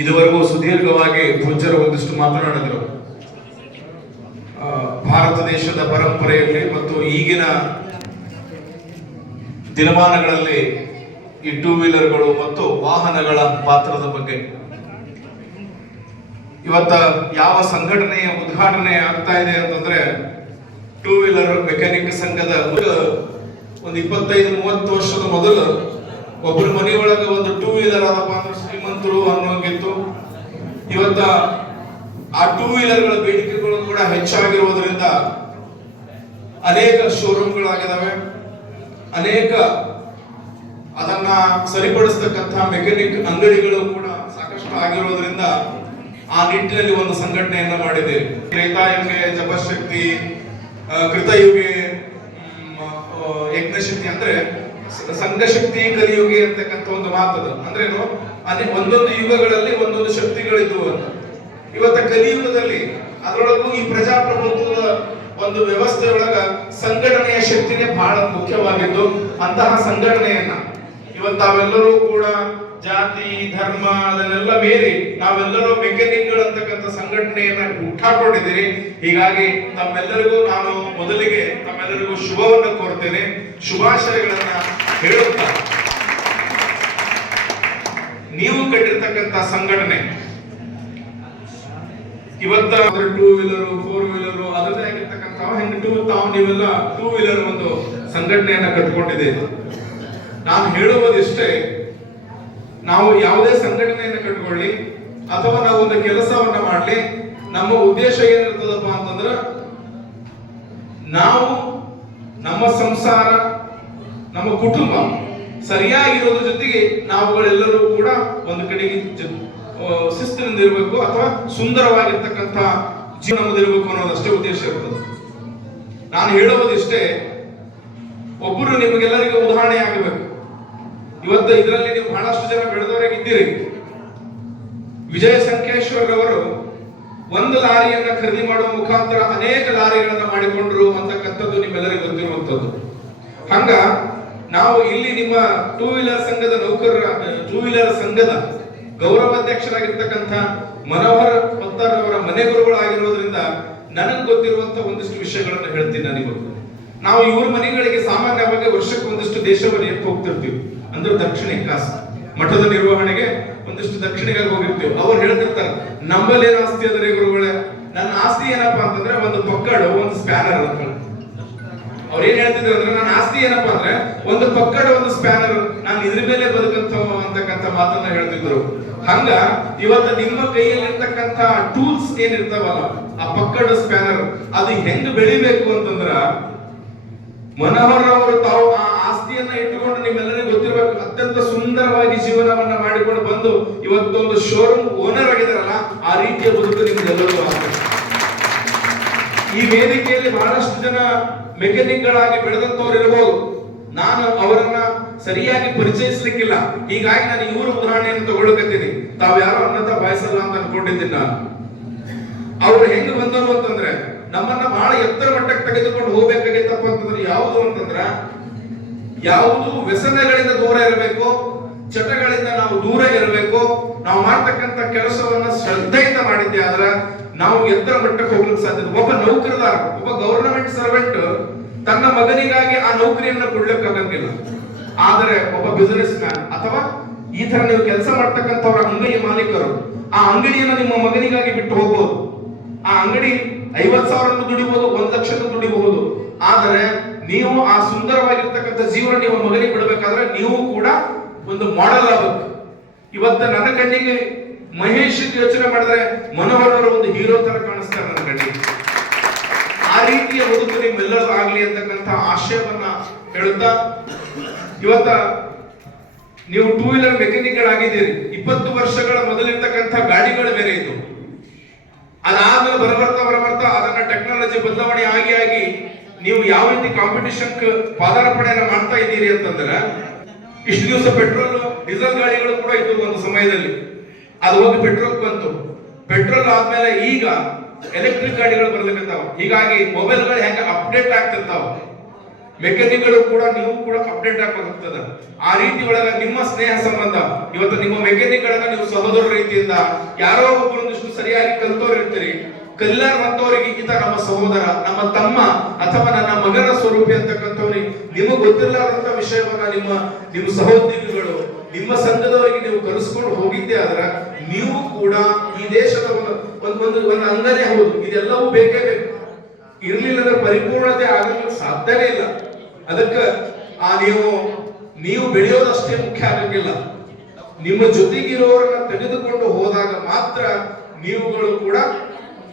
ಇದುವರೆಗೂ ಸುದೀರ್ಘವಾಗಿ ಪೂಜ್ಯರು ಒಂದಿಷ್ಟು ಮಾತನಾಡಿದರು. ಭಾರತ ದೇಶದ ಪರಂಪರೆಯಲ್ಲಿ ಮತ್ತು ಈಗಿನ ದಿನಮಾನಗಳಲ್ಲಿ ಈ ಟೂ ವೀಲರ್ಗಳು ಮತ್ತು ವಾಹನಗಳ ಪಾತ್ರದ ಬಗ್ಗೆ ಇವತ್ತ ಯಾವ ಸಂಘಟನೆಯ ಉದ್ಘಾಟನೆ ಆಗ್ತಾ ಇದೆ ಅಂತಂದ್ರೆ ಟೂ ವೀಲರ್ ಮೆಕ್ಯಾನಿಕ್ ಸಂಘದ ಒಂದು 25-30 ವರ್ಷದ ಮೊದಲು ಒಬ್ಬರ ಮನೆಯೊಳಗೆ ಒಂದು ಟೂ ವೀಲರ್ ಆದಪ್ಪ ಅಂದ್ರೆ ಶ್ರೀಮಂತರು ಅನ್ನೋಂಗಿತ್ತು. ಇವತ್ತ ಆ ಟೂ ವೀಲರ್ಗಳ ಬೇಡಿಕೆಗಳು ಕೂಡ ಹೆಚ್ಚಾಗಿರುವುದರಿಂದ ಅನೇಕ ಶೋರೂಮ್ಗಳಾಗಿದ್ದಾವೆ, ಅನೇಕ ಅದನ್ನ ಸರಿಪಡಿಸ್ತಕ್ಕಂಥ ಮೆಕ್ಯಾನಿಕ್ ಅಂಗಡಿಗಳು ಕೂಡ ಸಾಕಷ್ಟು ಆಗಿರೋದ್ರಿಂದ ಆ ನಿಟ್ಟಿನಲ್ಲಿ ಒಂದು ಸಂಘಟನೆಯನ್ನ ಮಾಡಿದೆ. ತ್ರೇತಾಯುಗೆ ಜಪಶಕ್ತಿ, ಕೃತಯುಗೆ ಯಜ್ಞಶಕ್ತಿ, ಅಂದ್ರೆ ಸಂಘಶಕ್ತಿ ಕಲಿಯುಗೆ ಅಂತಕ್ಕಂಥ ಒಂದು ಮಾತದ. ಅಂದ್ರೆ ಒಂದೊಂದು ಯುಗಗಳಲ್ಲಿ ಒಂದೊಂದು ಶಕ್ತಿಗಳಿದ್ವು ಅಂತ. ಇವತ್ತ ಕಲಿಯುಗದಲ್ಲಿ ಅದರೊಳಗೂ ಈ ಪ್ರಜಾಪ್ರಭುತ್ವದ ಒಂದು ವ್ಯವಸ್ಥೆಯೊಳಗ ಸಂಘಟನೆಯ ಶಕ್ತಿನೇ ಬಹಳ ಮುಖ್ಯವಾಗಿದ್ದು, ಅಂತಹ ಸಂಘಟನೆಯನ್ನ ಇವತ್ತು ತಾವೆಲ್ಲರೂ ಕೂಡ ಜಾತಿ ಧರ್ಮ ಅದನ್ನೆಲ್ಲ ಮೀರಿ ನಾವೆಲ್ಲರೂ ಮೆಕ್ಯಾನಿಕ್ಗಳು ಅಂತಕ್ಕಂಥ ಸಂಘಟನೆಯನ್ನ ಹುಟ್ಟಾಕೊಂಡಿದ್ದೀರಿ. ಹೀಗಾಗಿ ತಮ್ಮೆಲ್ಲರಿಗೂ ನಾನು ಮೊದಲಿಗೆ ತಮ್ಮೆಲ್ಲರಿಗೂ ಶುಭವನ್ನು ಕೋರ್ತೇನೆ, ಶುಭಾಶಯಗಳನ್ನ ಹೇಳುತ್ತಾ, ನೀವು ಕಟ್ಟಿರ್ತಕ್ಕಂಥ ಸಂಘಟನೆ ಇವತ್ತ ಟೂ ವೀಲರ್, ಫೋರ್ ವೀಲರ್ ಅದರದೇ ಆಗಿರ್ತಕ್ಕಂಥ ನೀವೆಲ್ಲ ಟೂ ವೀಲರ್ ಒಂದು ಸಂಘಟನೆಯನ್ನ ಕಟ್ಕೊಂಡಿದ್ದೀರಿ. ನಾನು ಹೇಳುವುದಿಷ್ಟೇ, ನಾವು ಯಾವುದೇ ಸಂಘಟನೆಯನ್ನು ಕಟ್ಕೊಳ್ಳಿ ಅಥವಾ ನಾವು ಒಂದು ಕೆಲಸವನ್ನ ಮಾಡಲಿ, ನಮ್ಮ ಉದ್ದೇಶ ಏನಿರ್ತದಪ್ಪ ಅಂತಂದ್ರ ನಾವು ನಮ್ಮ ಸಂಸಾರ, ನಮ್ಮ ಕುಟುಂಬ ಸರಿಯಾಗಿರೋದ್ರ ಜೊತೆಗೆ ನಾವುಗಳೆಲ್ಲರೂ ಕೂಡ ಒಂದು ಕಡೆಗೆ ಶಿಸ್ತಿನಿಂದ ಇರಬೇಕು ಅಥವಾ ಸುಂದರವಾಗಿರ್ತಕ್ಕಂಥ ಜೀವನ ನಮ್ಮದಿರಬೇಕು ಅನ್ನೋದಷ್ಟೇ ಉದ್ದೇಶ ಇರ್ತದೆ. ನಾನು ಹೇಳುವುದಿಷ್ಟೇ, ಒಬ್ಬರು ನಿಮಗೆಲ್ಲರಿಗೂ ಉದಾಹರಣೆ ಆಗಬೇಕು. ಇವತ್ತು ಇದರಲ್ಲಿ ನೀವು ಬಹಳಷ್ಟು ಜನ ಬೆಳೆದವರಾಗಿದ್ದೀರಿ. ವಿಜಯ ಸಂಕೇಶ್ವರ್ ಅವರು ಒಂದು ಲಾರಿಯನ್ನ ಖರೀದಿ ಮಾಡುವ ಮುಖಾಂತರ ಅನೇಕ ಲಾರಿಗಳನ್ನ ಮಾಡಿಕೊಂಡ್ರು ಅಂತಕ್ಕಂಥದ್ದು ನಿಮ್ಮೆಲ್ಲರಿಗೂ ಗೊತ್ತಿರುವಂತದ್ದು. ಹಂಗ ನಾವು ಇಲ್ಲಿ ನಿಮ್ಮ ಟೂ ವೀಲರ್ ಸಂಘದ ನೌಕರರ, ಟೂ ವೀಲರ್ ಸಂಘದ ಗೌರವಾಧ್ಯಕ್ಷರಾಗಿರ್ತಕ್ಕಂಥ ಮನೋಹರ್ ಪತ್ತಾರ್ ಅವರ ಮನೆ ಗುರುಗಳಾಗಿರೋದ್ರಿಂದ ನನಗೆ ಗೊತ್ತಿರುವಂತ ಒಂದಿಷ್ಟು ವಿಷಯಗಳನ್ನು ಹೇಳ್ತೀನಿ ನಾನು ಇವತ್ತು. ನಾವು ಇವ್ರ ಮನೆಗಳಿಗೆ ಸಾಮಾನ್ಯವಾಗಿ ವರ್ಷಕ್ಕೆ ಒಂದಿಷ್ಟು ದೇಶವನ್ನ ಹೋಗ್ತಿರ್ತೀವಿ, ಅಂದ್ರೆ ದಕ್ಷಿಣ ಕಾಸು ಮಠದ ನಿರ್ವಹಣೆಗೆ ಒಂದಿಷ್ಟು ದಕ್ಷಿಣೆಗಾಗಿ ಹೋಗಿರ್ತೀವಿ. ಅವ್ರು ಹೇಳ್ತಿರ್ತಾರೆ, ನಮ್ಮಲ್ಲಿ ಏನ್ ಆಸ್ತಿ ಅದ್ರಿ ಗುರುಗಳೇ, ನನ್ನ ಆಸ್ತಿ ಏನಪ್ಪಾ ಅಂತಂದ್ರೆ ಒಂದು ಪಕ್ಕಡ, ಒಂದು ಸ್ಪ್ಯಾನರ್ ಅಂತ. ಅವ್ರು ಏನ್ ಹೇಳ್ತಿದ್ರು ಅಂದ್ರೆ, ನನ್ನ ಆಸ್ತಿ ಏನಪ್ಪಾ ಅಂದ್ರೆ ಒಂದು ಪಕ್ಕಡ, ಒಂದು ಸ್ಪ್ಯಾನರ್, ನಾನು ಇದ್ರ ಮೇಲೆ ಬದುಕಂತವ ಅಂತಕ್ಕಂಥ ಮಾತನ್ನ ಹೇಳ್ತಿದ್ರು. ಹಂಗ ಇವತ್ತು ನಿಮ್ಮ ಕೈಯಲ್ಲಿರ್ತಕ್ಕಂಥ ಟೂಲ್ಸ್ ಏನಿರ್ತಾವಲ್ಲ, ಆ ಪಕ್ಕಡ, ಸ್ಪ್ಯಾನರ್, ಅದು ಹೆಂಗ್ ಬೆಳಿಬೇಕು ಅಂತಂದ್ರ ಮನೋಹರ್ ಅವರು ತಾವು ಆ ಆಸ್ತಿಯನ್ನ ಇಟ್ಟುಕೊಂಡು ನಿಮ್ಮೆಲ್ಲರಿಗೂ ಗೊತ್ತಿರಬೇಕು, ಅತ್ಯಂತ ಸುಂದರವಾಗಿ ಜೀವನವನ್ನ ಮಾಡಿಕೊಂಡು ಬಂದು ಇವತ್ತೊಂದು ಶೋರೂಮ್ ಓನರ್ ಆಗಿದಾರಲ್ಲ, ಆ ರೀತಿಯ ಬದುಕು ನಿಮ್ಗೆಲ್ಲರೂ ಆಗ್ತದೆ. ಈ ವೇದಿಕೆಯಲ್ಲಿ ಬಹಳಷ್ಟು ಜನ ಮೆಕ್ಯಾನಿಕ್ಗಳಾಗಿ ಬೆಳೆದಂತವ್ರು ಇರಬಹುದು. ನಾನು ಅವರನ್ನ ಸರಿಯಾಗಿ ಪರಿಚಯಿಸ್ಲಿಕ್ಕಿಲ್ಲ, ಹೀಗಾಗಿ ನಾನು ಇವ್ರ ಉದಾಹರಣೆಯನ್ನು ತಗೊಳ್ಳಕತ್ತೀನಿ. ತಾವ್ಯಾರೋ ಅನ್ನತ ಬಯಸಲ್ಲ ಅಂತ ಅನ್ಕೊಂಡಿದ್ದೀನಿ ನಾನು. ಅವ್ರು ಹೆಂಗ್ ಬಂದರು ಅಂತಂದ್ರೆ, ನಮ್ಮನ್ನ ಬಹಳ ಎತ್ತರ ಮಟ್ಟಕ್ಕೆ ತೆಗೆದುಕೊಂಡು ಹೋಗ್ಬೇಕಾಗಿತ್ತಪ್ಪ ಅಂತಂದ್ರೆ ಯಾವುದು ಅಂತಂದ್ರ, ಯಾವುದು ವ್ಯಸನಗಳಿಂದ ದೂರ ಇರಬೇಕು, ಚಟಗಳಿಂದ ನಾವು ದೂರ ಇರಬೇಕು. ನಾವು ಮಾಡ್ತಕ್ಕಂಥ ಕೆಲಸವನ್ನ ಶ್ರದ್ಧೆಯಿಂದ ಮಾಡಿದ್ದೆ ಆದ್ರೆ ನಾವು ಎತ್ತರ ಮಟ್ಟಕ್ಕೆ ಹೋಗ್ಲಿಕ್ಕೆ ಸಾಧ್ಯತೆ. ಒಬ್ಬ ನೌಕರದಾರ, ಒಬ್ಬ ಗವರ್ನಮೆಂಟ್ ಸರ್ವೆಂಟ್ ತನ್ನ ಮಗನಿಗಾಗಿ ಆ ನೌಕರಿಯನ್ನ ಕೊಡ್ಲಿಕ್ಕಾಗಂಗಿಲ್ಲ. ಆದರೆ ಒಬ್ಬ ಬಿಸಿನೆಸ್ ಮ್ಯಾನ್ ಅಥವಾ ಈ ತರ ನೀವು ಕೆಲಸ ಮಾಡ್ತಕ್ಕಂಥವ್ರ ಅಂಗಡಿಯ ಮಾಲೀಕರು ಆ ಅಂಗಡಿಯನ್ನ ನಿಮ್ಮ ಮಗನಿಗಾಗಿ ಬಿಟ್ಟು ಹೋಗ್ಬೋದು. ಆ ಅಂಗಡಿ 50,000 ದುಡಿಬಹುದು, 1,00,000 ದುಡಿಬಹುದು. ಆದರೆ ನೀವು ಆ ಸುಂದರವಾಗಿರ್ತಕ್ಕಂಥ ಜೀವನ ನಿಮ್ಮ ಮಗನಿಗೆ ಬಿಡಬೇಕಾದ್ರೆ ನೀವು ಕೂಡ ಒಂದು ಮಾಡೆಲ್ ಆಗಬೇಕು. ಇವತ್ತ ನನ್ನ ಕಣ್ಣಿಗೆ ಮಹೇಶ್ ಯೋಚನೆ ಮಾಡಿದ್ರೆ ಮನೋಹರ್ ಅವರು ಒಂದು ಹೀರೋ ತರ ಕಾಣಿಸ್ತಾರೆ ನನ್ನ ಕಣ್ಣಿಗೆ. ಆ ರೀತಿಯ ಬದುಕು ನಿಮ್ಮೆಲ್ಲರೂ ಆಗ್ಲಿ ಅಂತಕ್ಕಂಥ ಆಶಯವನ್ನ ಹೇಳುತ್ತಾ, ಇವತ್ತ ನೀವು ಟೂ ವೀಲರ್ ಮೆಕ್ಯಾನಿಕ್ಗಳಾಗಿದ್ದೀರಿ. 20 ವರ್ಷಗಳ ಮೊದಲಿರ್ತಕ್ಕಂಥ ಗಾಡಿಗಳು ಬೇರೆ ಇತ್ತು. ಅದಾದ್ಮೇಲೆ ಬರಬರ್ತಾ ಅದನ್ನ ಟೆಕ್ನಾಲಜಿ ಬದಲಾವಣೆ ಆಗಿ ನೀವು ಯಾವ ರೀತಿ ಕಾಂಪಿಟಿಷನ್ ಪಾದಾರ್ಪಣೆಯನ್ನ ಮಾಡ್ತಾ ಇದ್ದೀರಿ ಅಂತಂದ್ರೆ, ಇಷ್ಟು ದಿವಸ ಪೆಟ್ರೋಲ್ ಡೀಸೆಲ್ ಗಾಡಿಗಳು ಕೂಡ ಇತ್ತು ಒಂದು ಸಮಯದಲ್ಲಿ, ಅದು ಹೋಗಿ ಪೆಟ್ರೋಲ್ ಬಂತು. ಪೆಟ್ರೋಲ್ ಆದ್ಮೇಲೆ ಈಗ ಎಲೆಕ್ಟ್ರಿಕ್ ಗಾಡಿಗಳು ಬರ್ಲಿಕ್ಕಂತಾವ. ಹೀಗಾಗಿ ಮೊಬೈಲ್ಗಳು ಹೆಂಗ ಅಪ್ಡೇಟ್ ಆಗ್ತಿರ್ತಾವ, ಮೆಕ್ಯಾನಿಕ್ಗಳು ಕೂಡ ನೀವು ಕೂಡ ಅಪ್ಡೇಟ್ ಆಗಬೇಕಾಗ್ತದ. ಆ ರೀತಿ ಒಳಗ ನಿಮ್ಮ ಸ್ನೇಹ ಸಂಬಂಧ, ಇವತ್ತು ನಿಮ್ಮ ಮೆಕ್ಯಾನಿಕ್ಗಳನ್ನ ನೀವು ಸಹೋದರ ರೀತಿಯಿಂದ ಯಾರೋ ಒಬ್ಬರೊಂದಿಷ್ಟು ಸರಿಯಾಗಿ ಕಲ್ತವ್ರು ಇರ್ತೀರಿ, ಕಲ್ಯಾಣವಂತವರಿಗೆ ಈತ ನಮ್ಮ ಸಹೋದರ, ನಮ್ಮ ತಮ್ಮ ಅಥವಾ ನನ್ನ ಮಗನ ಸ್ವರೂಪಿ ಅಂತಕ್ಕಂಥವ್ರಿಗೆ ನಿಮಗೆ ಗೊತ್ತಿರಲಾರಂತ ವಿಷಯವನ್ನ ನಿಮ್ಮ ಸಹೋದ್ಯೋಗಿಗಳು ನಿಮ್ಮ ಸಂಘದವರಿಗೆ ನೀವು ಕಲಿಸ್ಕೊಂಡು ಹೋಗಿದ್ದೆ ಆದ್ರ ನೀವು ಕೂಡ ಈ ದೇಶದ ಒಂದು ಅಂಗನೇ ಹೌದು. ಇದೆಲ್ಲವೂ ಬೇಕೇ ಬೇಕು. ಇರ್ಲಿಲ್ಲ ಅಂದ್ರೆ ಪರಿಪೂರ್ಣತೆ ಆಗಲಿಕ್ಕೆ ಸಾಧ್ಯನೇ ಇಲ್ಲ. ಅದಕ್ಕೆ ನೀವು ಬೆಳೆಯೋದಷ್ಟೇ ಮುಖ್ಯ ಆಗಂಗಿಲ್ಲ. ನಿಮ್ಮ ಜೊತೆಗಿರೋರನ್ನ ತೆಗೆದುಕೊಂಡು ಹೋದಾಗ ಮಾತ್ರ ನೀವುಗಳು ಕೂಡ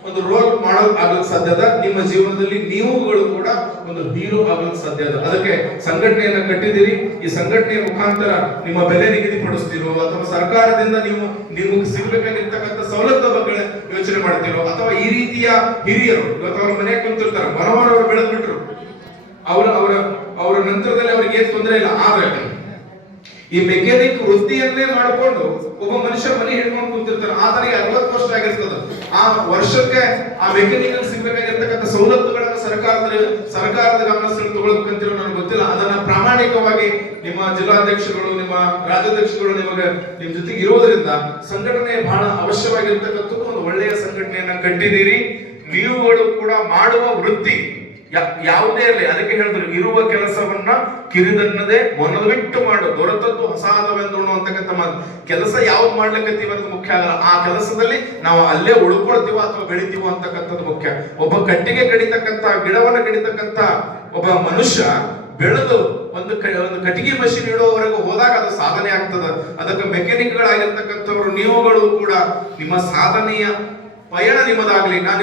ಒಂದು ರೋಲ್ ಮಾಡಲ್ ಆಗಲು ಸಾಧ್ಯದ. ನಿಮ್ಮ ಜೀವನದಲ್ಲಿ ನೀವುಗಳು ಕೂಡ ಒಂದು ಹೀರೋ ಆಗಲು ಸಾಧ್ಯದ. ಅದಕ್ಕೆ ಸಂಘಟನೆಯನ್ನ ಕಟ್ಟಿದಿರಿ. ಈ ಸಂಘಟನೆಯ ಮುಖಾಂತರ ನಿಮ್ಮ ಬೆಲೆ ನಿಗದಿಪಡಿಸ್ತಿರೋ ಅಥವಾ ಸರ್ಕಾರದಿಂದ ನಿಮಗೆ ಸಿಗ್ಬೇಕಾಗಿರ್ತಕ್ಕಂಥ ಸವಲತ್ತು ಬಗ್ಗೆ ಯೋಚನೆ ಮಾಡ್ತಿರೋ, ಅಥವಾ ಈ ರೀತಿಯ ಹಿರಿಯರು ಇವತ್ತು ಅವ್ರ ಮನೆಗೆ ಕುಂತಿರ್ತಾರೆ, ಮನವರವರು ಬೆಳೆದು ಬಿಟ್ರು, ಅವರ ನಂತರದಲ್ಲಿ ಅವ್ರಿಗೆ ಏನ್ ತೊಂದರೆ ಇಲ್ಲ. ಆದ್ರೆ ಈ ಮೆಕ್ಯಾನಿಕ್ ವೃತ್ತಿಯನ್ನೇ ಮಾಡಿಕೊಂಡು ಒಬ್ಬ ಮನುಷ್ಯ ಮನೆ ಹಿಡ್ಕೊಂಡು ಕುಂತಿರ್ತಾನೆ, ಆತನಿಗೆ 60 ವರ್ಷ ಆಗಿರ್ತದ. ಆ ವರ್ಷಕ್ಕೆ ಆ ಮೆಕ್ಯಾನಿಕಲ್ ಸಿಗ್ಬೇಕಾಗಿರ್ತಕ್ಕಂಥ ಸವಲತ್ತುಗಳನ್ನ ಸರ್ಕಾರದ ಗಮನ ತಗೊಳ್ಬೇಕಂತಿರೋ ನನಗೆ ಗೊತ್ತಿಲ್ಲ. ಅದನ್ನ ಪ್ರಾಮಾಣಿಕವಾಗಿ ನಿಮ್ಮ ಜಿಲ್ಲಾಧ್ಯಕ್ಷಗಳು, ನಿಮ್ಮ ರಾಜ್ಯಾಧ್ಯಕ್ಷಗಳು ನಿಮ್ ಜೊತೆಗೆ ಇರೋದ್ರಿಂದ ಸಂಘಟನೆ ಬಹಳ ಅವಶ್ಯವಾಗಿರ್ತಕ್ಕಂಥದ್ದು. ಒಂದು ಒಳ್ಳೆಯ ಸಂಘಟನೆಯನ್ನ ಕಟ್ಟಿದ್ದೀರಿ. ನೀವುಗಳು ಕೂಡ ಮಾಡುವ ವೃತ್ತಿ ಯಾವುದೇ ಇರಲಿ, ಅದಕ್ಕೆ ಹೇಳಿದ್ರು ಇರುವ ಕೆಲಸವನ್ನ ಕಿರಿದನ್ನದೇ ಮನವಿಟ್ಟು ಮಾಡು, ದೊರೆತದ್ದು ಹೊಸಾದವೆಂದು ಅಂತಕ್ಕಂಥ ಮಾತು. ಕೆಲಸ ಯಾವ್ದು ಮಾಡ್ಲಿಕ್ಕತ್ತೀವಿ ಅನ್ನೋದು ಮುಖ್ಯ ಆಗಲ್ಲ, ಆ ಕೆಲಸದಲ್ಲಿ ನಾವು ಅಲ್ಲೇ ಉಳ್ಕೊಳ್ತೀವ ಅಥವಾ ಬೆಳಿತೀವೋ ಅಂತಕ್ಕಂಥದ್ದು ಮುಖ್ಯ. ಒಬ್ಬ ಕಟ್ಟಿಗೆ ಕಡಿತಕ್ಕಂಥ, ಗಿಡವನ್ನ ಕಡಿತಕ್ಕಂಥ ಒಬ್ಬ ಮನುಷ್ಯ ಬೆಳೆದು ಒಂದು ಕಟ್ಟಿಗೆ ಮಷಿನ್ ಇಡುವವರೆಗೂ ಹೋದಾಗ ಅದು ಸಾಧನೆ ಆಗ್ತದ. ಅದಕ್ಕೆ ಮೆಕ್ಯಾನಿಕ್ಗಳಾಗಿರ್ತಕ್ಕಂಥವ್ರು ನೀವುಗಳು ಕೂಡ ನಿಮ್ಮ ಸಾಧನೆಯ ಪಯಣ ನಿಮ್ಮದಾಗ್ಲಿ. ನಾನು